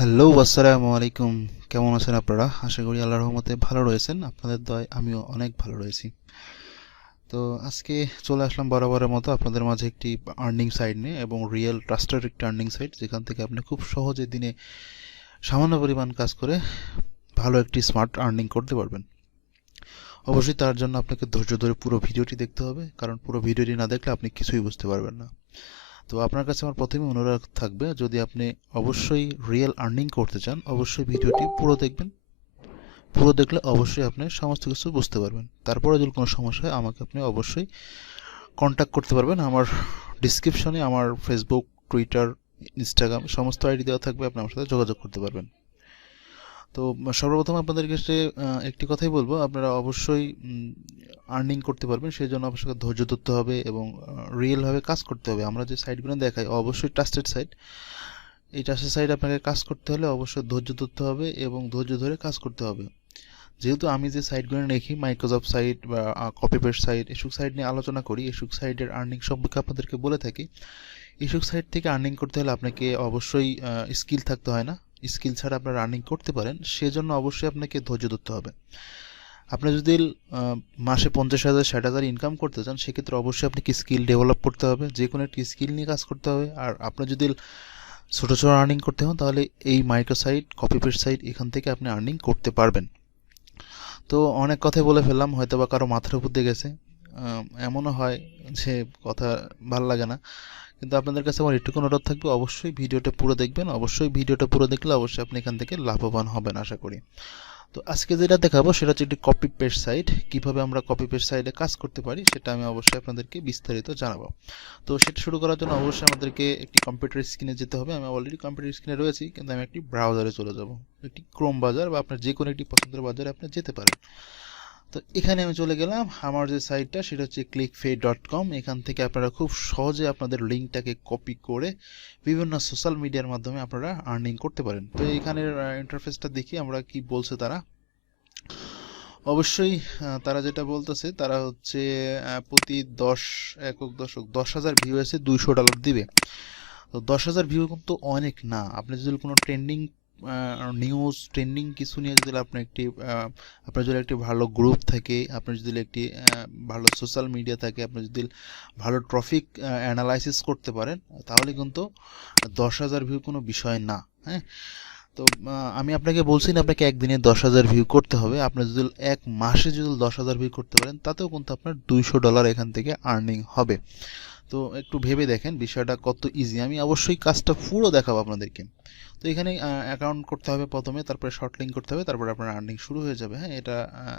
Hello, আসসালামু আলাইকুম। কেমন আছেন আপনারা? আশা করি আল্লাহর রহমতে ভালো রয়েছেন। আপনাদের দয়ায় আমিও অনেক ভালো রয়েছি। তো আজকে চলে আসলাম বরাবরের মতো আপনাদের মাঝে একটি আর্নিং সাইট নিয়ে, এবং রিয়েল ট্রাস্টেড একটি আর্নিং সাইট, যেখান থেকে আপনি খুব সহজে দিনে সামান্য পরিমাণ কাজ করে ভালো একটি স্মার্ট আর্নিং করতে পারবেন। অবশ্যই তার জন্য আপনাকে ধৈর্য ধরে পুরো ভিডিওটি দেখতে হবে, কারণ পুরো ভিডিওটি না দেখলে আপনি কিছুই বুঝতে পারবেন না। তো আপনার কাছে আমার প্রথমে অনুরোধ থাকবে, যদি আপনি অবশ্যই রিয়েল আর্নিং করতে চান, অবশ্যই ভিডিওটি পুরো দেখবেন। পুরো দেখলে অবশ্যই আপনি সমস্ত কিছু বুঝতে পারবেন। তারপরে যদি কোনো সমস্যা হয়, আমাকে আপনি অবশ্যই কন্ট্যাক্ট করতে পারবেন। আমার ডিসক্রিপশনে আমার ফেসবুক, টুইটার, ইনস্টাগ্রাম সমস্ত আইডি দেওয়া থাকবে, আপনি আমার সাথে যোগাযোগ করতে পারবেন। তো সর্বপ্রথম আপনাদের কাছে একটি কথাই বলবো, আপনারা অবশ্যই আর্নিং করতে পারবেন সেই জন্য অবশ্যই ধৈর্য ধরতে হবে এবং রিয়েলভাবে কাজ করতে হবে। আমরা যে সাইটগুলো দেখাই অবশ্যই ট্রাস্টেড সাইট। এই ট্রাস্টেড সাইট আপনাকে কাজ করতে হলে অবশ্যই ধৈর্য ধরতে হবে এবং ধৈর্য ধরে কাজ করতে হবে। যেহেতু আমি যে সাইটগুলো দেখি, মাইক্রোসফট সাইট বা কপি পেস্ট সাইট, এসব সাইট নিয়ে আলোচনা করি, এসব সাইটের আর্নিং সম্পর্কে আপনাদেরকে বলে থাকি। এসব সাইট থেকে আর্নিং করতে হলে আপনাকে অবশ্যই স্কিল থাকতে হয় না। স্কিল ছাড়া আপনারা আর্নিং করতে পারেন, সেজন্য অবশ্যই আপনাকে ধৈর্য ধরতে হবে। আপনি যদি মাসে 50,000 60,000 ইনকাম করতে চান, সেক্ষেত্রে অবশ্যই আপনাকে স্কিল ডেভেলপ করতে হবে, যে কোনো একটি স্কিল নিয়ে কাজ করতে হবে। আর আপনি যদি ছোটো ছোটো আর্নিং করতে হন, তাহলে এই micro site, copy paste site, এখান থেকে আপনি আর্নিং করতে পারবেন। তো অনেক কথাই বলে ফেললাম, হয়তো বা কারো মাথার উপর দিয়ে গেছে। এমনও হয় যে কথা ভাল লাগে না, কিন্তু আপনাদের কাছে আমার একটু অনুরোধ থাকবে, অবশ্যই ভিডিওটা পুরো দেখবেন। অবশ্যই ভিডিওটা পুরো দেখলে অবশ্যই আপনি এখান থেকে লাভবান হবেন আশা করি। তো আজকে যেটা দেখাবো সেটা হচ্ছে একটি কপি পেস্ট সাইট। কীভাবে আমরা কপি পেস্ট সাইটে কাজ করতে পারি সেটা আমি অবশ্যই আপনাদেরকে বিস্তারিত জানাবো। তো সেটা শুরু করার জন্য অবশ্যই আমাদেরকে একটি কম্পিউটার স্ক্রিনে যেতে হবে। আমি অলরেডি কম্পিউটার স্ক্রিনে রয়েছি, কিন্তু আমি একটি ব্রাউজারে চলে যাব। একটি ক্রোম বাজার বা আপনার যে কোনো একটি পছন্দের বাজারে আপনি যেতে পারেন। তো এখানে আমি চলে গেলাম। আমার যে সাইটটা সেটা হচ্ছে clickfade.com। এখান থেকে আপনারা খুব সহজে আপনাদের লিঙ্কটাকে কপি করে বিভিন্ন সোশ্যাল মিডিয়ার মাধ্যমে আপনারা আর্নিং করতে পারেন। তো এখানের ইন্টারফেসটা দেখি আমরা কি বলছে তারা। অবশ্যই তারা যেটা বলতেছে, তারা হচ্ছে প্রতি 10,000 ভিউ এসে $200 দিবে। তো 10,000 ভিউ কিন্তু অনেক না। আপনি যদি কোনো ট্রেন্ডিং নিউজ, ট্রেন্ডিং কিছু নিয়ে যদি আপনার যদি একটি ভালো গ্রুপ থাকে, আপনার যদি একটি ভালো সোশ্যাল মিডিয়া থাকে, আপনি যদি ভালো ট্রফিক অ্যানালাইসিস করতে পারেন, তাহলে কিন্তু 10,000 ভিউ কোনো বিষয় না। হ্যাঁ, তো আমি আপনাকে বলছি না আপনাকে একদিনে 10,000 ভিউ করতে হবে। আপনি যদি এক মাসে যদি 10,000 ভিউ করতে পারেন, তাতেও কিন্তু আপনার $200 এখান থেকে আর্নিং হবে। তো একটু ভেবে দেখেন বিষয়টা কত ইজি। আমি অবশ্যই কাজটা পুরো দেখাবো আপনাদেরকে। তো এখানে অ্যাকাউন্ট করতে হবে প্রথমে, তারপরে শর্ট লিঙ্ক করতে হবে, তারপরে আপনার আর্নিং শুরু হয়ে যাবে। হ্যাঁ, এটা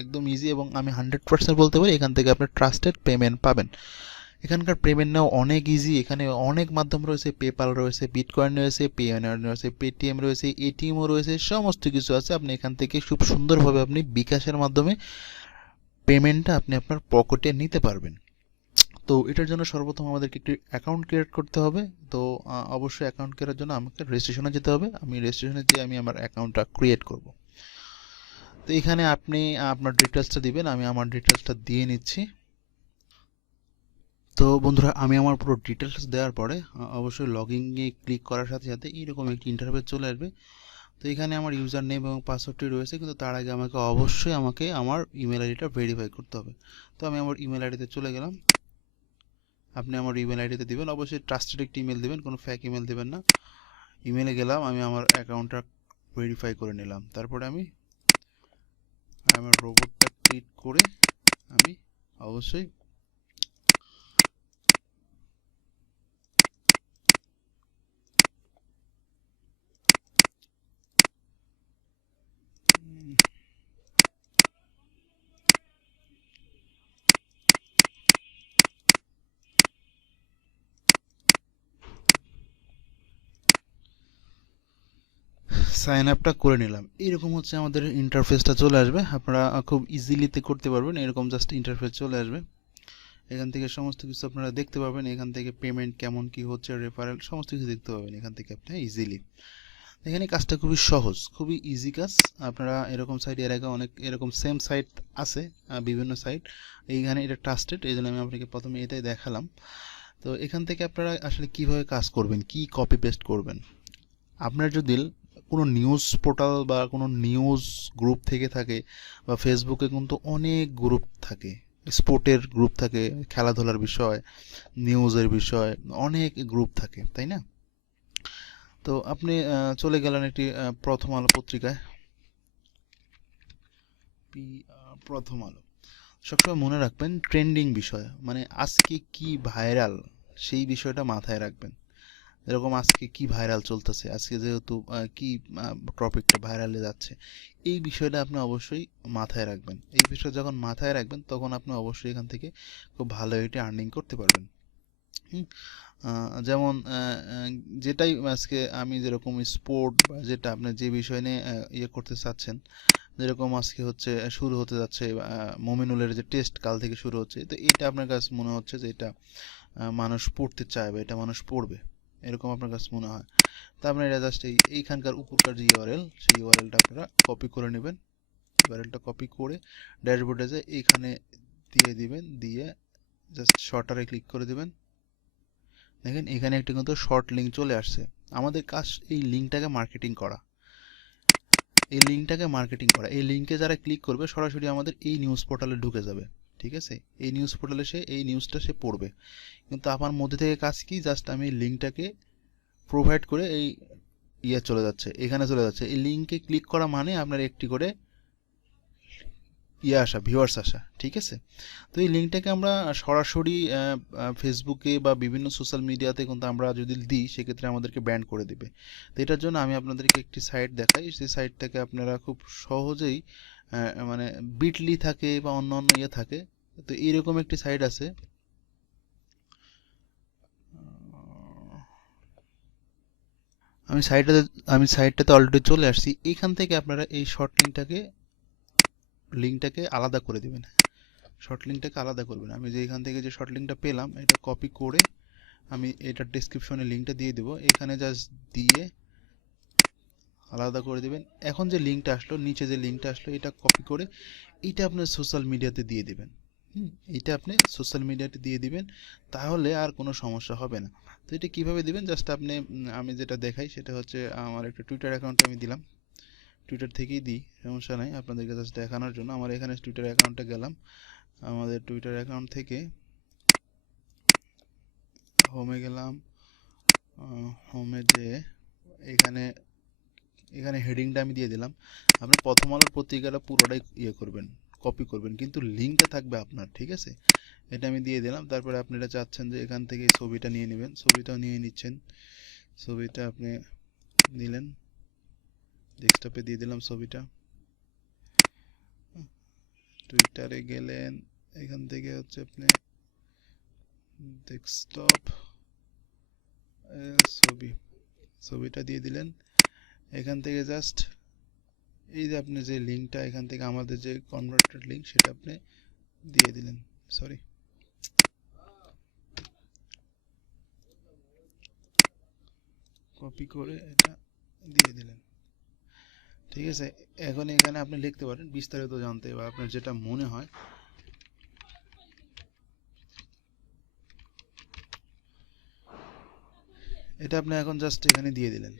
একদম ইজি, এবং আমি 100% বলতে পারি এখান থেকে আপনি ট্রাস্টেড পেমেন্ট পাবেন। এখানকার পেমেন্ট নেওয়া অনেক ইজি। এখানে অনেক মাধ্যম রয়েছে, পেপাল রয়েছে, বিটকয়েন রয়েছে, পেঅনার রয়েছে, পেটিএম রয়েছে, এটিএমও রয়েছে, সমস্ত কিছু আছে। আপনি এখান থেকে খুব সুন্দরভাবে আপনি বিকাশের মাধ্যমে পেমেন্টটা আপনি আপনার পকেটে নিতে পারবেন। তো এটার জন্য সর্বপ্রথম আমাদেরকে একটি অ্যাকাউন্ট ক্রিয়েট করতে হবে। তো অবশ্যই অ্যাকাউন্ট করার জন্য আমাকে রেজিস্ট্রেশনে যেতে হবে। আমি রেজিস্ট্রেশনে গিয়ে আমি আমার অ্যাকাউন্টটা ক্রিয়েট করব। তো এখানে আপনি আপনার ডিটেলসটা দিবেন। আমি আমার ডিটেলসটা দিয়ে নিচ্ছি। তো বন্ধুরা, আমি আমার পুরো ডিটেলস দেওয়ার পরে অবশ্যই লগইনে ক্লিক করার সাথে সাথে এইরকম একটি ইন্টারফেস চলে আসবে। তো এখানে আমার ইউজার নেম এবং পাসওয়ার্ডটি রয়েছে, কিন্তু তার আগে অবশ্যই আমাকে আমার ইমেল আইডিটা ভেরিফাই করতে হবে। তো আমি আমার ইমেল আইডিতে চলে গেলাম। আপনি আমার ইমেল আইডিতে দিবেন, অবশ্যই ট্রাস্টেড একটি ইমেল দিবেন, কোনো ফেক ইমেল দিবেন না। ইমেলে গেলাম, আমি আমার অ্যাকাউন্টটা ভেরিফাই করে নিলাম। তারপরে আমি আমার রোবটটা ক্লিক করে আমি অবশ্যই সাইন আপটা করে নিলাম। এরকম হচ্ছে আমাদের ইন্টারফেসটা চলে আসবে। আপনারা খুব ইজিলিতে করতে পারবেন, এরকম জাস্ট ইন্টারফেস চলে আসবে। এখান থেকে সমস্ত কিছু আপনারা দেখতে পাবেন। এখান থেকে পেমেন্ট কেমন কি হচ্ছে, রেফারেল, সমস্ত কিছু দেখতে পাবেন এখান থেকে আপনি ইজিলি। এখানে কাজটা খুবই সহজ, খুবই ইজি কাজ। আপনারা এরকম সাইট এর আগে অনেক এরকম সেম সাইট আছে, বিভিন্ন সাইট। এইখানে এটা ট্রাস্টেড, এই জন্য আমি আপনাকে প্রথমে এটাই দেখালাম। তো এখান থেকে আপনারা আসলে কিভাবে কাজ করবেন, কি কপি পেস্ট করবেন। আপনার যদি কোনো নিউজ পোর্টাল বা কোনো নিউজ গ্রুপ থেকে থাকে, বা ফেসবুকে কিন্তু অনেক গ্রুপ থাকে, স্পোর্টের গ্রুপ থাকে, খেলাধুলার বিষয়, নিউজের বিষয়, অনেক গ্রুপ থাকে, তাই না? তো আপনি চলে গেলেন একটি প্রথম আলো পত্রিকায়, প্রথম আলো। সবসময় মনে রাখবেন ট্রেন্ডিং বিষয়, মানে আজকে কি ভাইরাল সেই বিষয়টা মাথায় রাখবেন। এরকম আজকে কি ভাইরাল চলতেছে, আজকে যেহেতু কি টপিকটা ভাইরালে যাচ্ছে, এই বিষয়টা আপনি অবশ্যই মাথায় রাখবেন। এই বিষয় যখন মাথায় রাখবেন তখন আপনি অবশ্যই এখান থেকে খুব ভালো একটি আর্নিং করতে পারবেন। হুম, যেমন যেটাই আজকে আমি যেরকম স্পোর্ট বা যেটা আপনি যে বিষয় নিয়ে ইয়ে করতে চাচ্ছেন, যেরকম আজকে হচ্ছে শুরু হতে যাচ্ছে মমিনুলের যে টেস্ট কাল থেকে শুরু হচ্ছে, তো এটা আপনার কাছে মনে হচ্ছে যে এটা মানুষ পড়তে চায় বা এটা মানুষ পড়বে, এরকম আপনার কাছে মনে হয়। তা আপনার এটা জাস্ট এইখানকার উপরকার যে ইউআরএল, সেই ইউআরএলটা আপনারা কপি করে নেবেন। ইউআরএলটা কপি করে ড্যাশবোর্ডে যে এইখানে দিয়ে দিবেন, দিয়ে জাস্ট শর্টারে ক্লিক করে দিবেন। দেখেন এখানে একটি কিন্তু শর্ট লিঙ্ক চলে আসছে। আমাদের কাজ এই লিঙ্কটাকে মার্কেটিং করা, এই লিঙ্কে যারা ক্লিক করবে সরাসরি আমাদের এই নিউজ পোর্টালে ঢুকে যাবে। ঠিক আছে, এই নিউজ পোর্টালে সে এই নিউজটা সে পড়বে। কিন্তু আমার মধ্যে থেকে কাজ কি, জাস্ট আমি লিঙ্কটাকে প্রোভাইড করে এই চলে যাচ্ছে, এখানে চলে যাচ্ছে। এই লিঙ্কে ক্লিক করা মানে আপনার একটি করে আসা, ভিউয়ার্স আসা। ঠিক আছে, তো এই লিঙ্কটাকে আমরা সরাসরি ফেসবুকে বা বিভিন্ন সোশ্যাল মিডিয়াতে কিন্তু আমরা যদি দিই সেক্ষেত্রে আমাদেরকে ব্যান করে দেবে। তো এটার জন্য আমি আপনাদেরকে একটি সাইট দেখাই, সেই সাইটটাকে আপনারা খুব সহজেই মানে বিটলি থাকে বা অন্য অন্য থাকে, তো এইরকম একটি সাইট আছে। আমি সাইটটাতে আমি সাইটটাতে অলরেডি চলে আসছি। এইখান থেকে আপনারা এই শর্ট লিঙ্কটাকে আলাদা করে দেবেন। শর্ট লিঙ্কটাকে আলাদা করবেন। আমি যে এখান থেকে যে শর্ট লিঙ্কটা পেলাম এটা কপি করে আমি এটার ডেসক্রিপশনে লিঙ্কটা দিয়ে দেবো, এখানে জাস্ট দিয়ে আলাদা করে দেবেন। এখন যে লিঙ্কটা আসলো, নিচে যে লিঙ্কটা আসলো, এটা কপি করে এটা আপনার সোশ্যাল মিডিয়াতে দিয়ে দিবেন। এটা আপনি সোশ্যাল মিডিয়াতে দিয়ে দিবেন, তাহলে আর কোনো সমস্যা হবে না। তো এটা কীভাবে দিবেন, জাস্ট আপনি আমি যেটা দেখাই সেটা হচ্ছে আমার একটা টুইটার অ্যাকাউন্ট আমি দিলাম, টুইটার থেকেই দিই, সমস্যা নাই, আপনাদেরকে জাস্ট দেখানোর জন্য। আমার এখানে টুইটার অ্যাকাউন্টে গেলাম, আমাদের টুইটার অ্যাকাউন্ট থেকে হোমে গেলাম, হোমে যে এখানে এখানে হেডিংটা আমি দিয়ে দিলাম। আপনি প্রথম আলোর পত্রিকাটা পুরোটাই করবেন, কপি করবেন, কিন্তু লিঙ্কটা থাকবে আপনার। ঠিক আছে, এটা আমি দিয়ে দিলাম। তারপরে আপনি এটা চাচ্ছেন যে এখান থেকে ছবিটা নিয়ে নেবেন, ছবিটাও নিয়ে নিচ্ছেন। ছবিটা আপনি নিলেন, ডেস্কটপে দিয়ে দিলাম ছবিটা। টুইটারে গেলেন, এখান থেকে হচ্ছে আপনি ডেস্কটপ, ছবিটা দিয়ে দিলেন। এখান থেকে জাস্ট এই যে আপনি যে লিঙ্কটা এখান থেকে আমাদের যে কনভার্টেড লিঙ্ক সেটা আপনি দিয়ে দিলেন, সরি, কপি করে এটা দিয়ে দিলেন। ঠিক আছে, এখন এখানে আপনি লিখতে পারেন বিস্তারিত জানতে বা আপনার যেটা মনে হয়। এটা আপনি এখন জাস্ট এখানে দিয়ে দিলেন,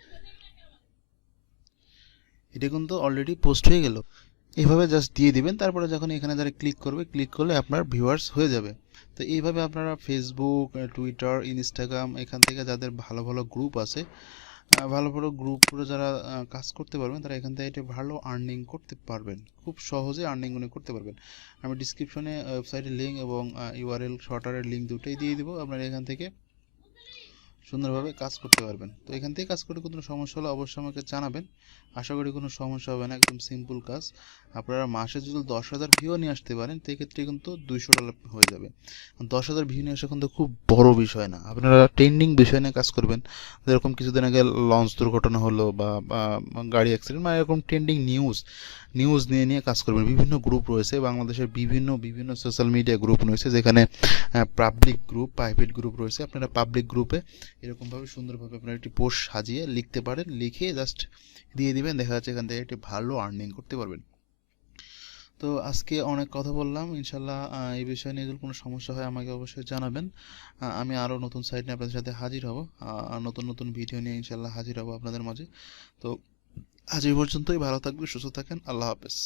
এটা কিন্তু অলরেডি পোস্ট হয়ে গেল। এইভাবে জাস্ট দিয়ে দিবেন, তারপরে যখন এখানে যারা ক্লিক করবে, ক্লিক করলে আপনার ভিউয়ার্স হয়ে যাবে। তো এইভাবে আপনারা ফেসবুক, টুইটার, ইনস্টাগ্রাম, এখান থেকে যাদের ভালো ভালো গ্রুপ আছে, ভালো ভালো গ্রুপগুলো যারা কাজ করতে পারবেন, তারা এখান থেকে একটা ভালো আর্নিং করতে পারবেন, খুব সহজে আর্নিং করতে পারবেন। আমি ডিসক্রিপশনে ওয়েবসাইটের লিঙ্ক এবং ইউআরএল শর্টারের লিঙ্ক দুটোই দিয়ে দিব, আপনারা এখান থেকে সুন্দরভাবে কাজ করতে পারবেন। তো এখান থেকে কাজ করতে কোনো সমস্যা হলে অবশ্যই আমাকে জানাবেন, আশা করি কোনো সমস্যা হবে না, একদম সিম্পল কাজ। আপনারা মাসে যদি 10,000 ভিউ নিয়ে আসতে পারেন সেক্ষেত্রে কিন্তু $200 হয়ে যাবে। 10,000 ভিউ নিয়ে আসা কিন্তু খুব বড় বিষয় না, আপনারা ট্রেন্ডিং বিষয় নিয়ে কাজ করবেন। যেরকম কিছুদিন আগে লঞ্চ দুর্ঘটনা হলো বা গাড়ি অ্যাক্সিডেন্ট বা এরকম ট্রেন্ডিং নিউজ নিয়ে নিয়ে কাজ করবেন। বিভিন্ন গ্রুপ রয়েছে বাংলাদেশের, বিভিন্ন বিভিন্ন সোশ্যাল মিডিয়া গ্রুপ রয়েছে, যেখানে পাবলিক গ্রুপ, প্রাইভেট গ্রুপ রয়েছে। আপনারা পাবলিক গ্রুপে এরকমভাবে সুন্দরভাবে আপনারা একটি পোস্ট সাজিয়ে লিখতে পারেন, লিখে জাস্ট দিয়ে দিবেন, দেখা যাচ্ছে এখান থেকে একটি ভালো আর্নিং করতে পারবেন। তো আজকে অনেক কথা বললাম, ইনশাল্লাহ এই বিষয় নিয়ে যদি কোনো সমস্যা হয় আমাকে অবশ্যই জানাবেন। আমি আরও নতুন সাইট নিয়ে আপনাদের সাথে হাজির হব, আর নতুন নতুন ভিডিও নিয়ে ইনশাল্লাহ হাজির হব আপনাদের মাঝে। তো আজ এই পর্যন্তই, ভালো থাকবেন, সুস্থ থাকেন, আল্লাহ হাফেজ।